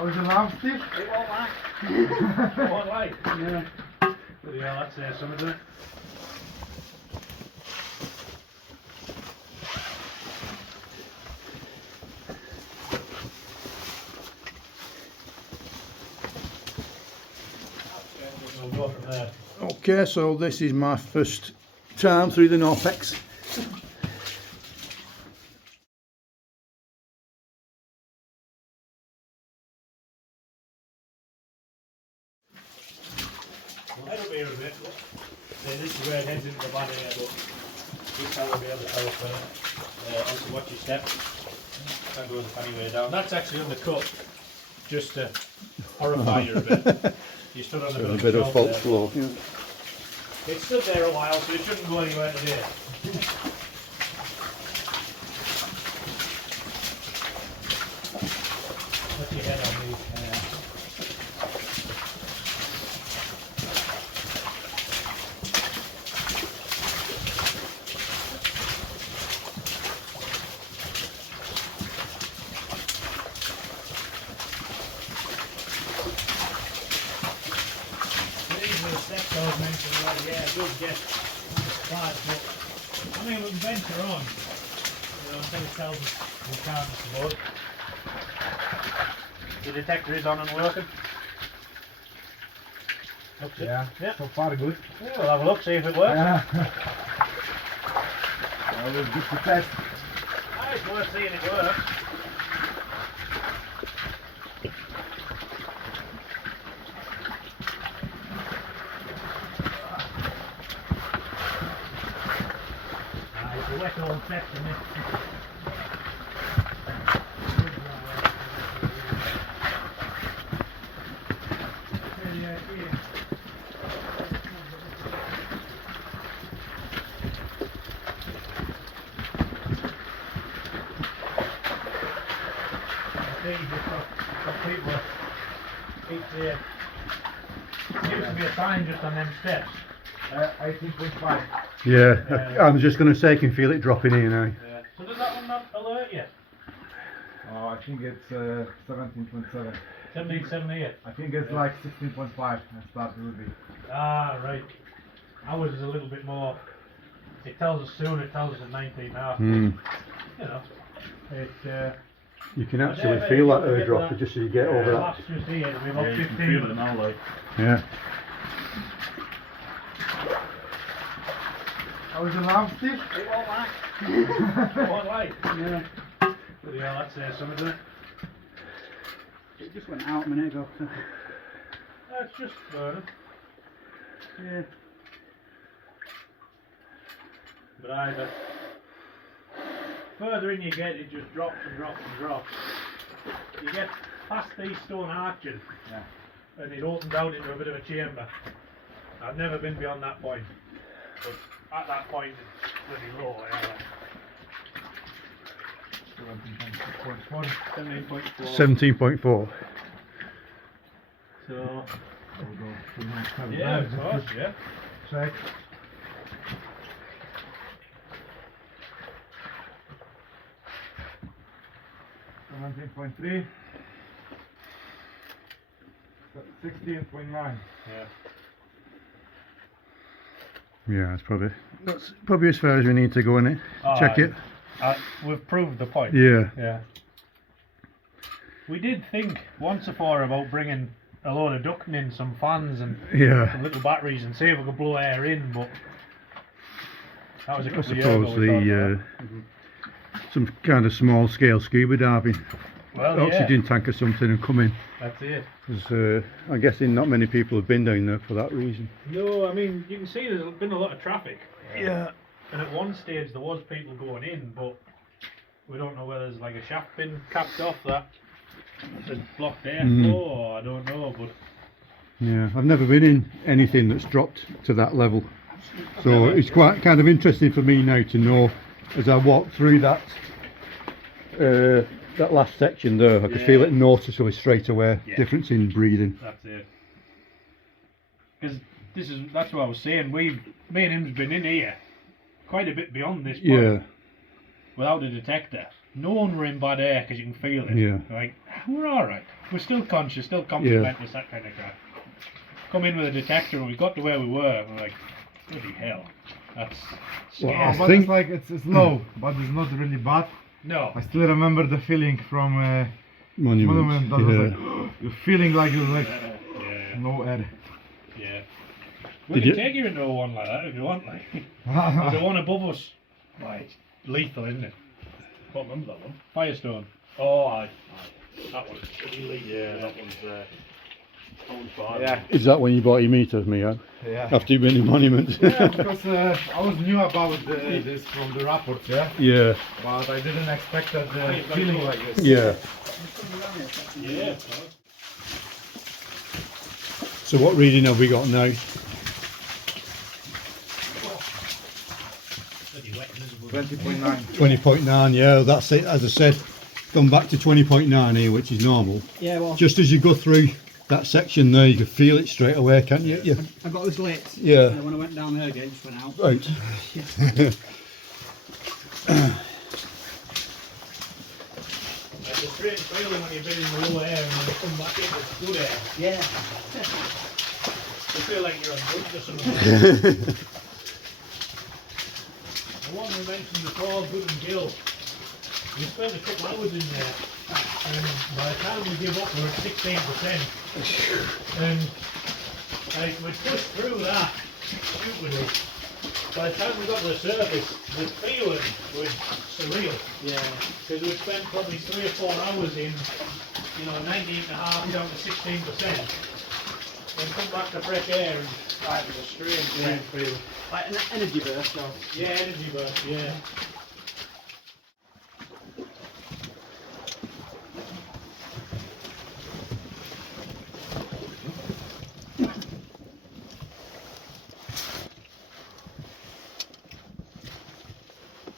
How was the lamp, Steve? It won't like. It won't like. Yeah. Bloody hell, that's something, isn't it? We'll go from there. Okay, so this is my first time through the Norpex. We'll head up here a bit. This is where it heads into the van here, but this time we'll be able to tell further. Also watch your step. That goes a funny way down. That's actually undercut, just to horrify you a bit. You stood on A bit of false floor. Yeah. It stood there a while, so it shouldn't go anywhere today. Put your head on these. Steps I was mentioning, like, yeah, good get slides, but I mean, we can venture on, you know, until it tells us we can't, I suppose. The detector is on and working. Looks it. Yeah. Yeah. So far good. Yeah, we'll have a look, see if it works. Yeah. Always good to test. It's worth seeing it work. It's a wet old section, isn't it? There seems to be a sign just on them steps. 18.5. Yeah, I was just going to say, I can feel it dropping in now. Yeah. So does that one not alert you? Oh, I think it's 17.7. 1778. I think it's like 16.5 and start to be. Ah, right. Ours is a little bit more. It tells us soon, it tells us at 19 now. Mm. You know, it. You can actually feel that air drop just as you get over that. That's just here, it'll be about 15. Feel it now, like. Yeah. How was the lamp, Steve? It won't like. It won't like. Yeah. Bloody hell, that's something, isn't it? It just went out a minute ago. So. That's just burning. Yeah. But either further in you get, it just drops and drops and drops. You get past these stone arches, Yeah. and it opens out into a bit of a chamber. I've never been beyond that point, but at that point it's pretty low. 17.4. 17.4. So, We'll go to the next time. yeah, of course, yeah. Check. $17.3. 16.9. Yeah. Yeah, that's probably as far as we need to go in it. Check it. We've proved the point. Yeah. Yeah. We did think once before about bringing a load of ducting in, some fans and Yeah. some little batteries and see if we could blow air in, but that was a I couple of years ago. suppose we thought the of some kind of small scale scuba diving that. Well, oxygen tank or something and come in. that's it. 'Cause, I'm guessing not many people have been down there for that reason. No, I mean, you can see there's been a lot of traffic. Yeah. And at one stage there was people going in, but we don't know whether there's like a shaft been capped off that has blocked airflow, or I don't know, but Yeah, I've never been in anything that's dropped to that level, so it's quite kind of interesting for me now to know as I walk through that that last section there. I could feel it noticeably straight away. Yeah. Difference in breathing. that's it. Because that's what I was saying. Me and him's been in here quite a bit beyond this point Yeah. without a detector. No one were in bad air because you can feel it. Yeah. Like we're alright. We're still conscious, still complimentous, that kind of crap. Come in with a detector and we got to where we were, and we're like, bloody hell, that's scary. Well, I But think- it's like it's low, but it's not really bad. No. I still remember the feeling from Monument. Monument. That was like you're feeling like you're like Yeah. no air. Yeah. We Did can you- take you into a one like that if you want, like. There's a one above us. Right. Lethal, isn't it? Can't remember that one. Firestone. Oh, aye. That one's pretty late. Yeah, that one's fine. Yeah, Is that when you bought your meter, Mio? yeah. After you've been in Monument? Yeah, because I was new about this from the reports, yeah. Yeah. But I didn't expect that feeling like this. Yeah. Yeah. So what reading have we got now? Bloody wet, miserable. 20.9. 20.9, yeah, that's it. As I said, gone back to 20.9 here, which is normal. Yeah, well, Just as you go through that section there, you can feel it straight away, can't you? Yeah. I got this lit. Yeah. And when I went down there again, it just went out. Right. It's a strange feeling when you've been in the low air and when you come back in, it's good air. Yeah. You feel like you're on drugs or something. The one we mentioned before, Good and Gill, we spent a couple hours in there, and by the time we give up, we're at 16%. And like, we pushed through that stupidly. By the time we got to the surface, the feeling was surreal. Yeah. Because we'd spent probably 3 or 4 hours in, 19.5 down to 16%. And come back to fresh air and it was a strange feel. Like an energy burst, or Yeah, energy burst, yeah.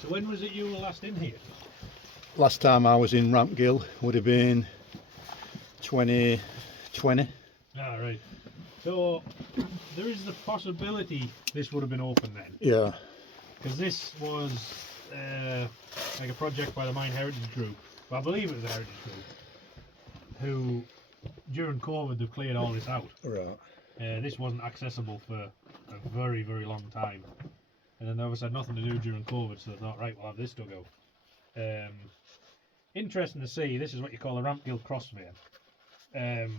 So when was it you were last in here? Last time I was in Rampgill would have been 2020. Ah, right. So there is the possibility this would have been open then. Yeah. Because this was like a project by the Mine Heritage Group. Well, I believe it was a Heritage Group. Who, during COVID, they've cleared all this out. Right. This wasn't accessible for a very, very long time. And then they obviously had nothing to do during COVID, so they thought, right, we'll have this to go. Interesting to see, this is what you call a Rampgill cross vein.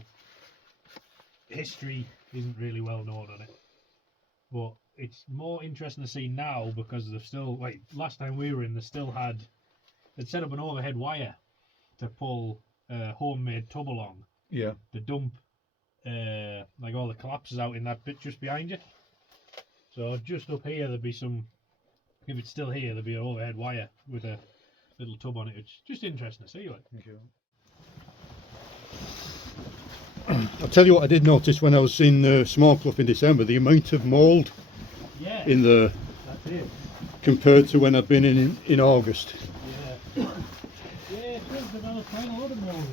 History isn't really well known on it. But it's more interesting to see now because they've still, last time we were in, they'd set up an overhead wire to pull a homemade tub along Yeah. to dump like all the collapses out in that bit just behind you. So just up here there'd be some, if it's still here, there'd be an overhead wire with a little tub on it. It's just interesting to see. Like. Thank you. I'll tell you what I did notice when I was in Smallclough in December, the amount of mould Yeah, in the that's it. compared to when I've been in August. Yeah. Yeah, it does develop quite a lot of mould.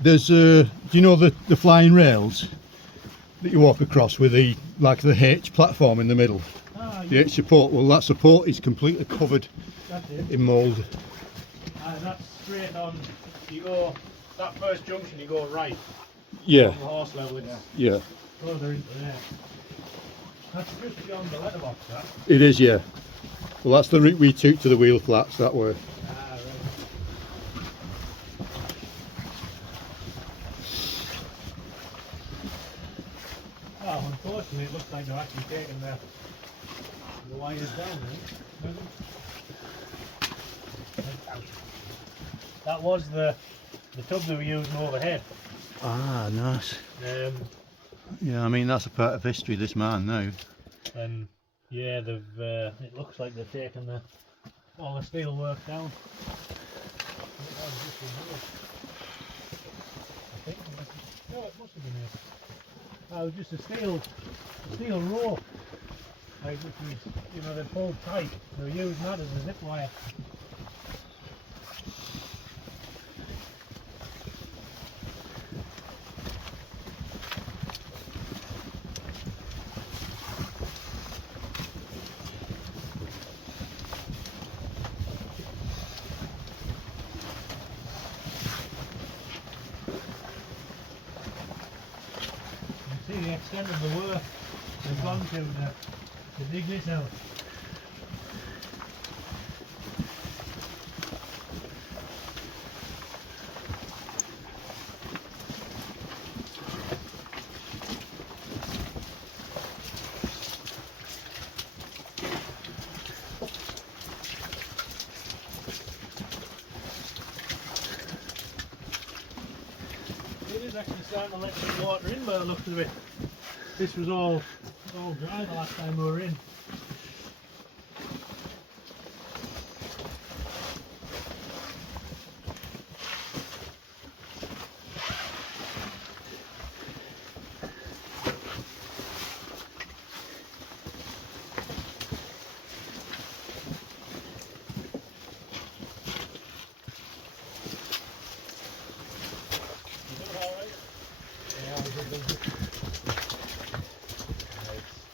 There's do you know the flying rails that you walk across with the H platform in the middle? Ah, The yeah, H support, well that support is completely covered that's it. in mould. And that's straight on, you go, that first junction you go right, Yeah, from the horse level, it's yeah. further into there. That's just beyond the letterbox, that. It is, yeah. Well that's the route we took to the wheel flats that way. Ah, right. Oh, unfortunately, it looks like they've actually taken the wires down, right? That was the tub they were using overhead. Ah, nice. Um, Yeah, I mean that's a part of history, this man now. and yeah, they've. It looks like they've taken all the steel work down. I think. No, it must have been here. It was just a steel rope. Like which was, they pulled tight. They were using that as a zip wire. extent of the work they've gone to dig this out. It is actually starting to let some water in by the looks of it. This was all dry the last time we were in.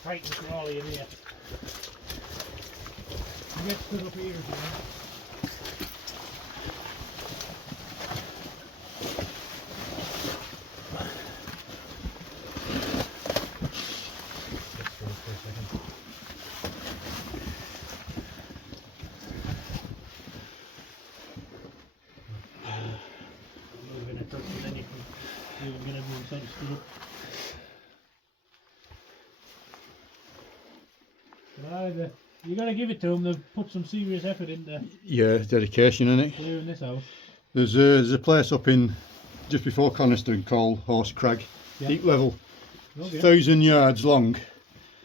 Tight and crawly in here. You get stood up here if you want. Moving a touch and then you can get everyone sort of stood up. Right, you got to give it to them. They've put some serious effort into Yeah, dedication in it. clearing this out. There's a place up in just before Coniston called Horse Crag, Yeah. deep level, Okay. 1,000 yards long.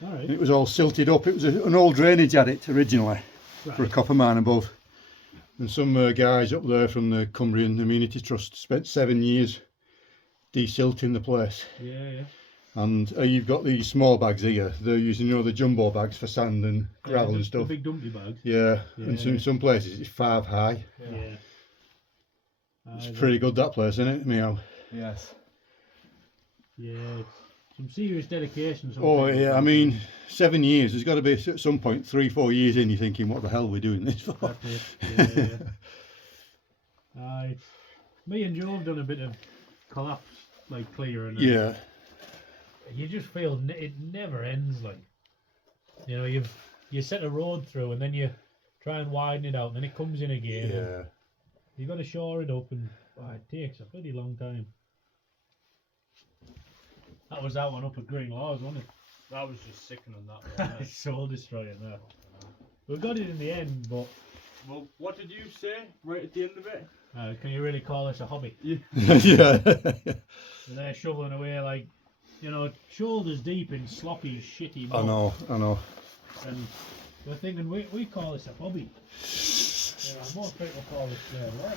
All And right. it was all silted up. It was an old drainage at it originally for a Right. copper mine above. And some guys up there from the Cumbrian Amenity Trust spent 7 years desilting the place. Yeah, yeah. And you've got these small bags here. They're using, you know, the jumbo bags for sand and gravel the, and stuff. The big dumpy bags. Yeah, Yeah. and some places it's 5 high. Yeah. It's pretty good, that place, isn't it? Meow. Yes. Yeah, it's some serious dedication. some Oh people yeah, I do. mean, 7 years. There's got to be at some point 3-4 years in. You're thinking, what the hell are we doing this for? That's it. Yeah. Me and Joe have done a bit of collapse, like clearing. and Yeah, You just feel it never ends. Like, you know, you set a road through and then you try and widen it out, and then it comes in again. and yeah. You've got to shore it up, and it takes a pretty long time. That was that one up at Green Laws, wasn't it? That was just sickening, that one, wasn't it? It's soul destroying that. We got it in the end, but Well, what did you say right at the end of it? can you really call this a hobby? Yeah. They're shoveling away like, you know, shoulders deep in sloppy, shitty I mud. know, I know. And we're thinking, we call this a hobby. Yeah, most people call this labor.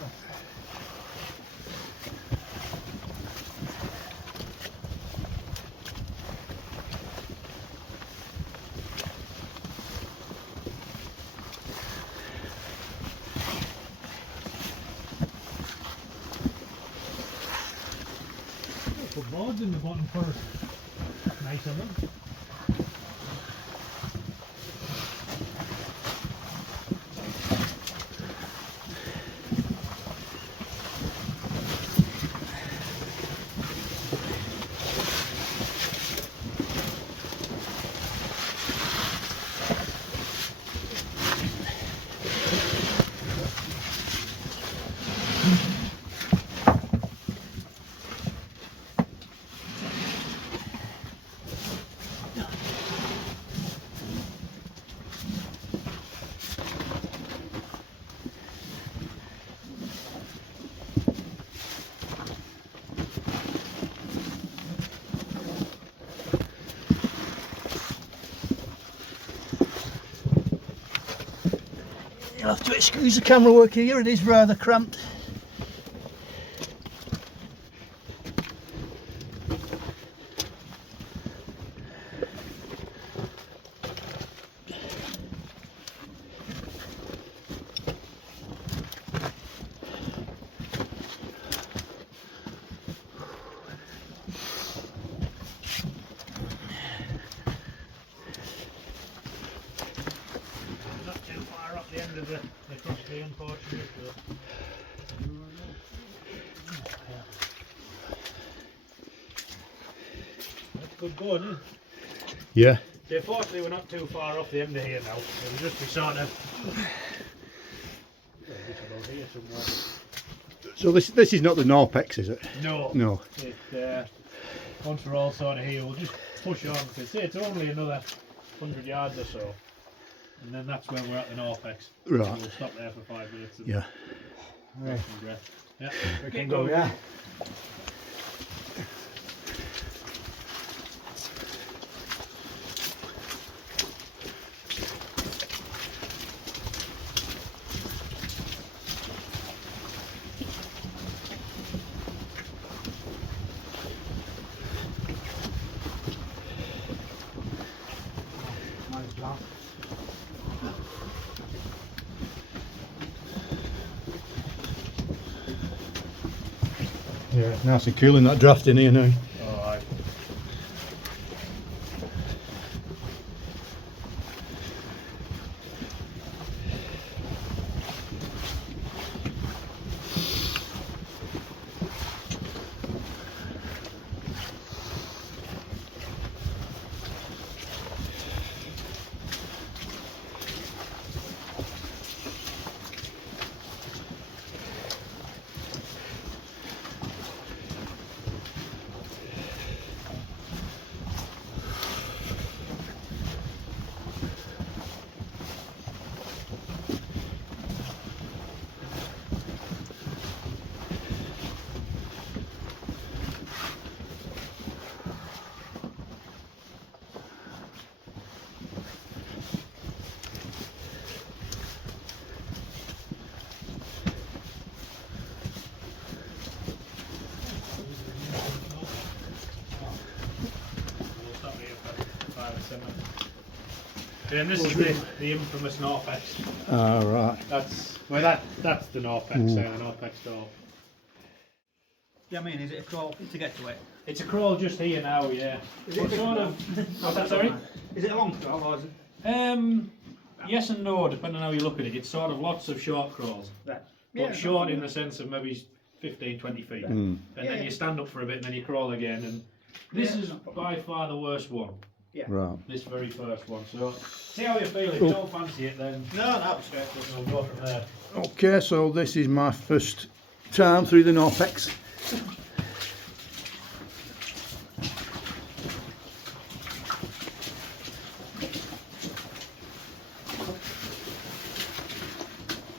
Put boards in the bottom first. Nice of them. You'll have to excuse the camera work here, it is rather cramped. Not too far up the end of the crusty, unfortunately. good going, isn't it? Yeah. So fortunately we're not too far off the end of here now. It'll just be sort of just about here somewhere. So this is not the Norpex, is it? No. No. Once we're all sort of here, we'll just push on. Because say it's only another 100 yards or so, and then that's when we're at the Norpex. Right. So we'll stop there for 5 minutes. And Yeah. get some breath. Yeah. We can go, yeah. Nice job. Yeah. Nice and cool in that draft in here now. Alright. Yeah, and this is the infamous Norpex. Ah, right. That's that's the Norpex, the Norpex door. Yeah, I mean, is it a crawl to get to it? It's a crawl just here now, yeah. Is it But a sort big of. What's that, sorry? Is it a long crawl or is it? Yes and no, depending on how you look at it. It's sort of lots of short crawls, Right. but short in the sense of maybe 15, 20 feet. And then you stand up for a bit and then you crawl again. And this is by far the worst one. Right. This very first one. So see how you feel. If you don't fancy it, then No, no, it's straight. we'll go from there. Okay, so this is my first time through the Norpex.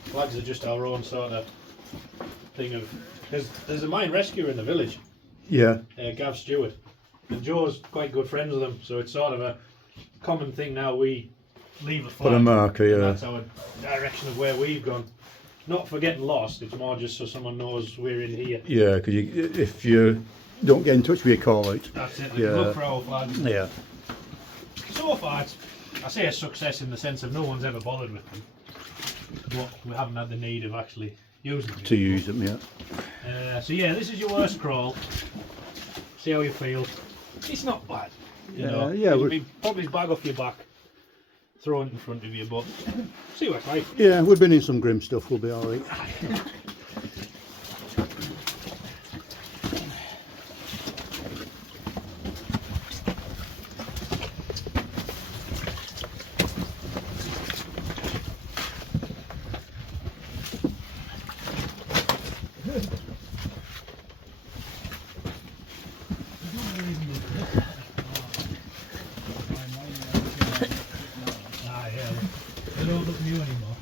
Flags are just our own sort of thing of. There's a mine rescuer in the village, Yeah. Gav Stewart, and Joe's quite good friends with him, so it's sort of a common thing now. We leave a flag. Put a marker, and yeah. that's our direction of where we've gone. Not for getting lost, it's more just so someone knows we're in here. Yeah, because if you don't get in touch with your call out. That's it, Yeah. look for our flags. Yeah. So far, I say a success in the sense of no one's ever bothered with them, but we haven't had the need of actually using them. To use them, yeah. So yeah, this is your worst crawl. See how you feel. It's not bad. You know, yeah, it'll we- be probably bag off your back, throw it in front of you, but see what it's like. Yeah, we've been in some grim stuff, we'll be alright. Ah, yeah. They don't look new anymore.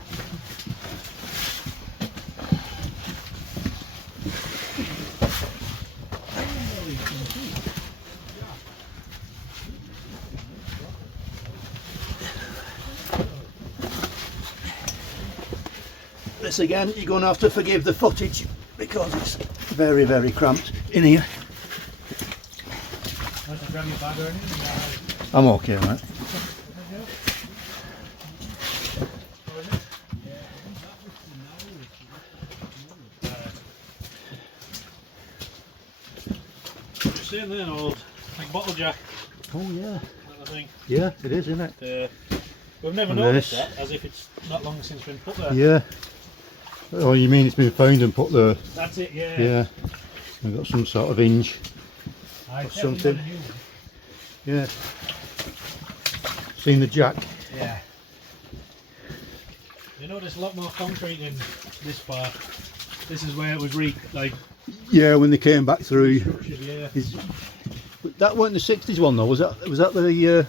This again, you're going to have to forgive the footage because it's very, very cramped in here. Want to grab your bag or anything? I'm okay, mate. Just saying there, old like bottle jack. Oh yeah. I think. Yeah, it is, isn't it? We've never And noticed this. that, as if it's not long since been put there. Yeah. Oh, you mean it's been found and put there? That's it, yeah. Yeah. We've got some sort of hinge. I something. Yeah. Seen the jack? Yeah. You know, there's a lot more concrete in this part. This is where it was Yeah, when they came back through. structured, yeah. That weren't the 60s one though, was that the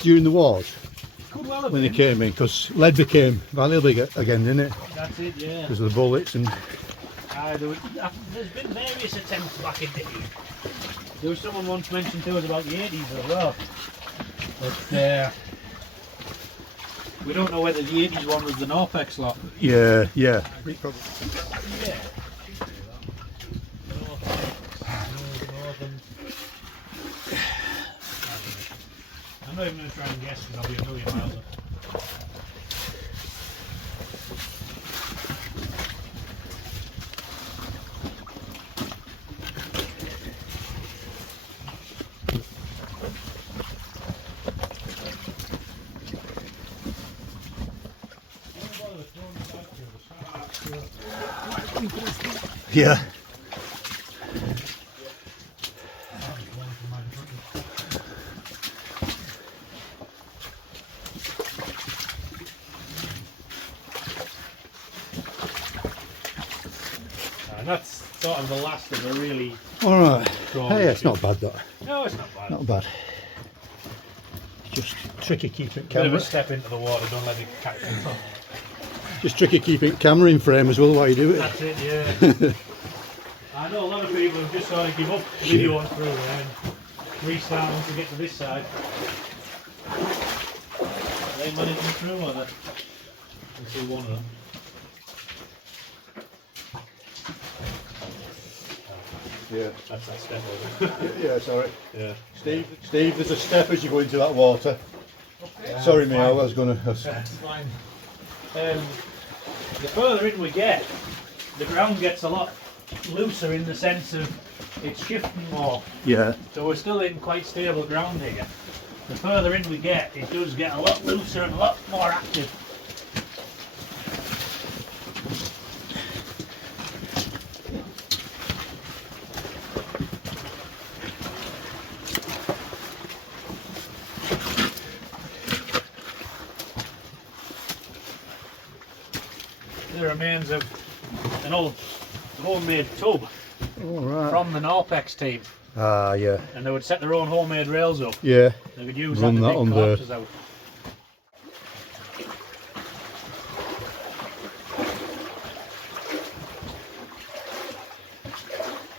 during the wars Could well have when they been. came in? Because lead became valuable again, didn't it? That's it, yeah. Because of the bullets and. There's been various attempts back in the day. There was someone once mentioned to us about the 80s as well. But we don't know whether the 80s one was the Norpex lot. Yeah. Yeah. I'm not even going to try and guess because I'll be a million miles off. Yeah. And that's sort of the last of the really All right. strong. Hey, it's not bad that. No, it's not bad. Not bad. Just tricky keeping Bit of camera. a step into the water, don't let it catch you. Just tricky keeping camera in frame as well while you do it. That's it, yeah. I know a lot of people have just sort of give up videoing through there and restart once we get to this side. Are they managing through or they? We'll see one of them. Yeah. That's that step over. Yeah, sorry. Yeah. Steve, there's a step as you go into that water. Yeah, Sorry, mate, I fine. was gonna. That's fine. The further in we get, the ground gets a lot looser in the sense of it's shifting more. Yeah. So we're still in quite stable ground here. The further in we get, it does get a lot looser and a lot more active. The remains of an old homemade tub All right. from the Norpex team, Ah, yeah. and they would set their own homemade rails up. Yeah. They would use Run that to that dig on the- collapses out.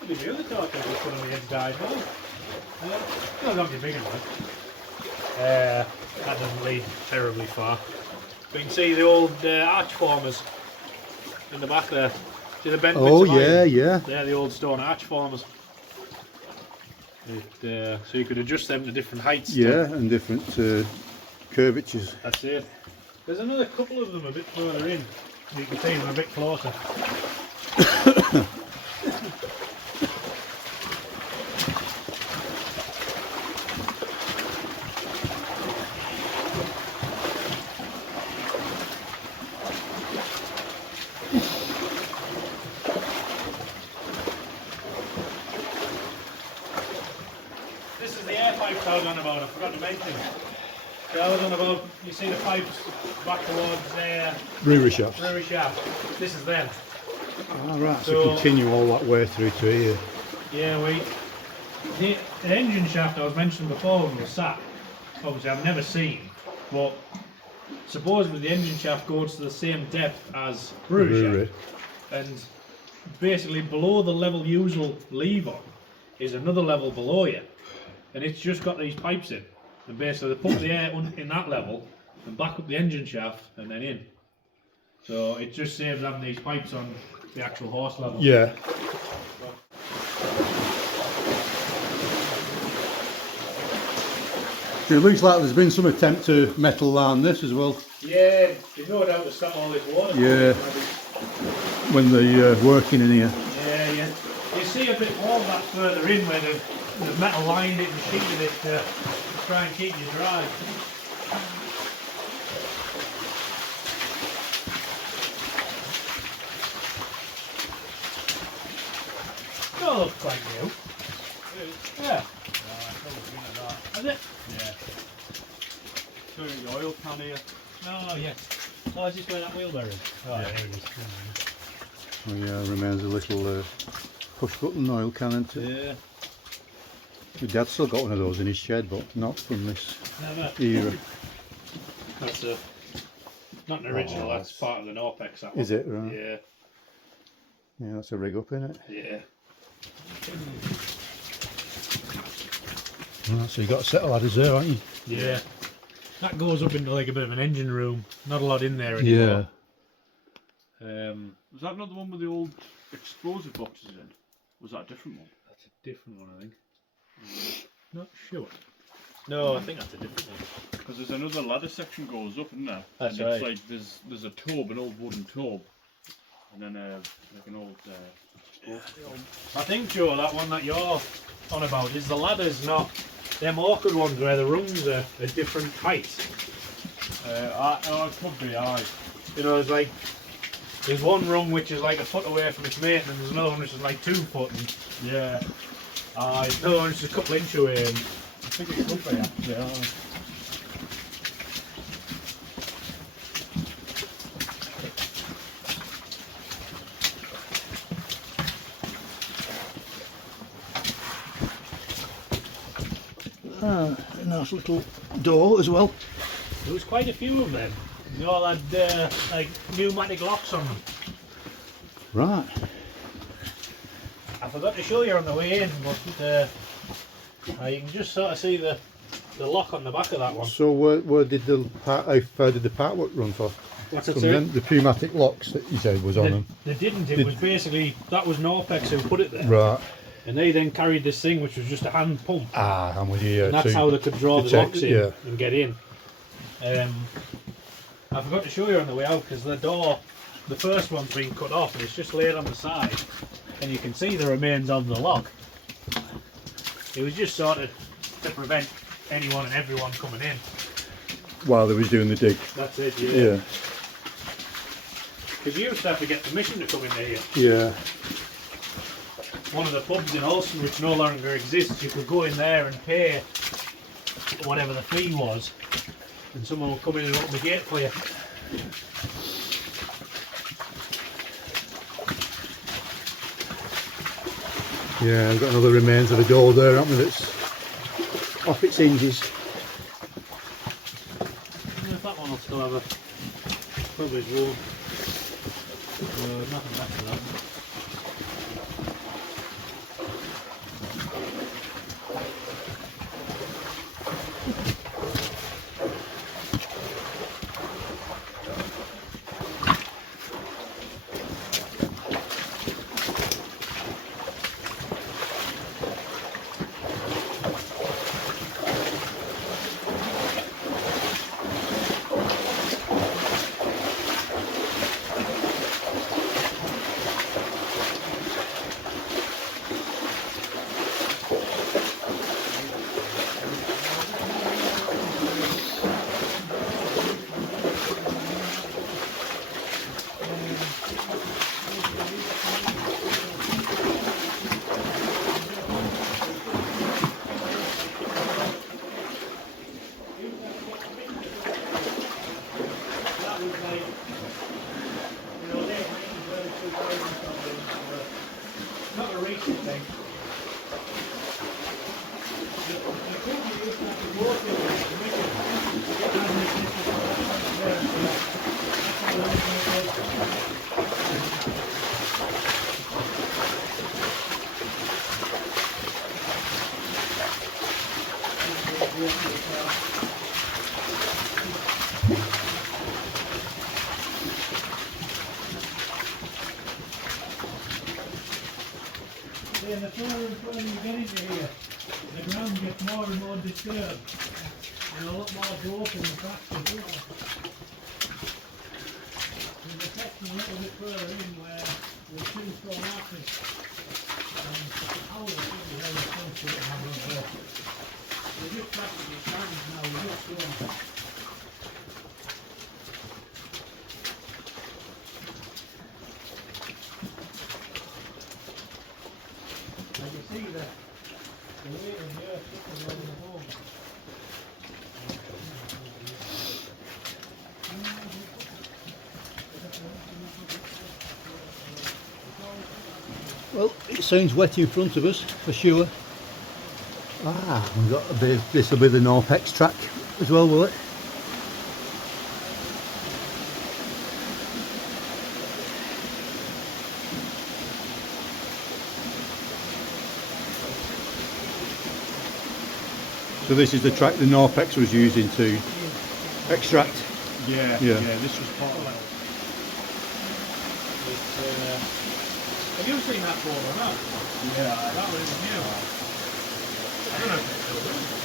Look at the other torch I just put on the edge died well. No, not too big enough. That doesn't lead terribly far. But you can see the old arch formers in the back there. See the bent Oh, bits of yeah, iron? yeah. They're the old stone arch formers. So you could adjust them to different heights. Yeah, and different curvatures. That's it. There's another couple of them a bit further in. You can see them a bit closer. This is the air pipes I was on about, I forgot to mention. So I was on about, you see the pipes back towards Brewery shafts. brewery shaft. This is them. All right. So, So- continue all that way through to here. Yeah, the engine shaft I was mentioning before when we were sat, obviously I've never seen, but supposedly the engine shaft goes to the same depth as brewery shaft, and basically below the level usual leave on is another level below you, and it's just got these pipes in, and basically they pump the air in that level and back up the engine shaft and then in. So it just saves having these pipes on the actual horse level. Yeah. It looks like there's been some attempt to metal line this as well. Yeah, there's no doubt to stop all this water. Yeah. When they're working in here. Yeah, yeah. You see a bit more of that further in where the metal lined it and sheeted it to try and keep you dry. That looks quite new. Yeah. Has it? Yeah. So your oil can here. Oh, yeah. Oh, is this where that wheelbarrow is? Oh, Yeah. there it is. Oh yeah, remains a little push button oil can, isn't it? Yeah. My dad's still got one of those in his shed, but not from this Never. era. That's not an original, that's part of the Norpex, that one. Is it? Right. Yeah. Yeah, that's a rig up, isn't it? Yeah. Right, so you got a set of ladders there, haven't you? Yeah. That goes up into like a bit of an engine room. Not a lot in there anymore. Was that not the one with the old explosive boxes in? Was that a different one? That's a different one, I think. Not sure. No, I think that's a different one. Because there's another ladder section goes up, isn't there? That's and it's right. like there's a tube, an old wooden tube, and then like an old. I think, Joe, that one that you're on about is the ladders, not them awkward ones where the rungs are a different height. Oh, it could be. Aye. You know, there's one rung which is like a foot away from its mate, and there's another one which is like 2 foot, and Yeah. another one which is a couple inch away. And I think it could be actually. Aye. Ah, a nice little door as well. there was quite a few of them. They all had like pneumatic locks on them. Right. I forgot to show you on the way in, but you can just sort of see the lock on the back of that one. So where did the part? How far did the part work run for? What's it From say? them, the pneumatic locks that you said was on them. They didn't. It was basically that was Norpex who put it there, Right. and they then carried this thing which was just a hand pump, Ah, I'm with you. and that's how they could draw to the check locks it, in yeah. and get in. I forgot to show you on the way out because the door, the first one's been cut off and it's just laid on the side, and you can see the remains of the lock. It was just sort of to prevent anyone and everyone coming in. While they was doing the dig. That's it. Yeah. Because you used to have to get permission to come in here. Yeah. One of the pubs in Alston, which no longer exists, you could go in there and pay whatever the fee was, and someone would come in and open the gate for you. Yeah, we've got another remains of a door there, haven't we? That's off its hinges. I don't know if that one will still have a privilege room. Nothing back to that. Not a recent thing. Yeah, the further and further you get into here, the ground gets more and more disturbed, and a lot more broken and fractured. There's a section a little bit further in where the two stone arches, and how the thing is very close to it have over there. They're just practically standing now, we're just stone. And you see the weight of the earth sitting on the home. It sounds wet in front of us, for sure. Ah, we've got a bit, this will be the Norpex track as well, will it? So this is the track the Norpex was using to extract. Yeah, Yeah. this was part of that. Have you seen that before or not? Yeah. That one is new. I don't know if it's still good.